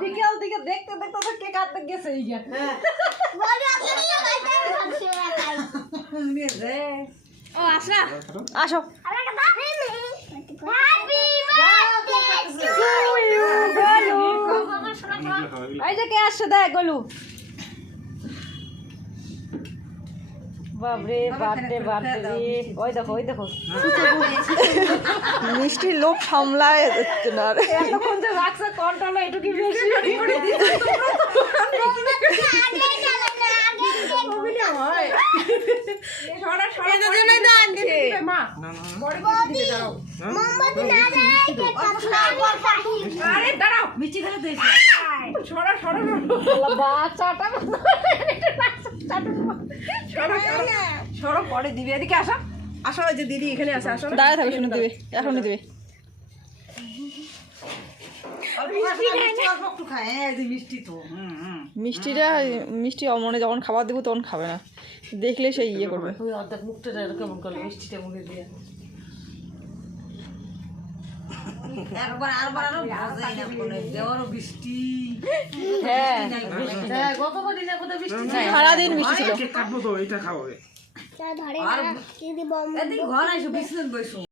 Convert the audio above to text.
বিকেল দিকে দেখতে দেখতে তো কে কাটতে গেছে এই যে ও আসরা আসো এই যে কে আসছে দেখ গলু বাবরে বার্থডে বার্থডে ওই দেখো মিষ্টির লোভ সামলায় যাচ্ছে না রে এতক্ষণ যে রাখছে কন্ট্রোল একটু কি বেশি করে দিতে পরে দিবি এদিকে আসো আসো ওই যে দিদি এখানে আসো আসো দাঁড়া থাকবে শুনে দিবে এখনই দিবে মিষ্টিটা মিষ্টি অমনে যখন খাবার দেবো তখন খাবে না দেখলে সেই ইয়ে করবে মুখটা কেমন করবে মিষ্টিটা মুখে দিয়ে সারাদিন মিষ্টি ছিল।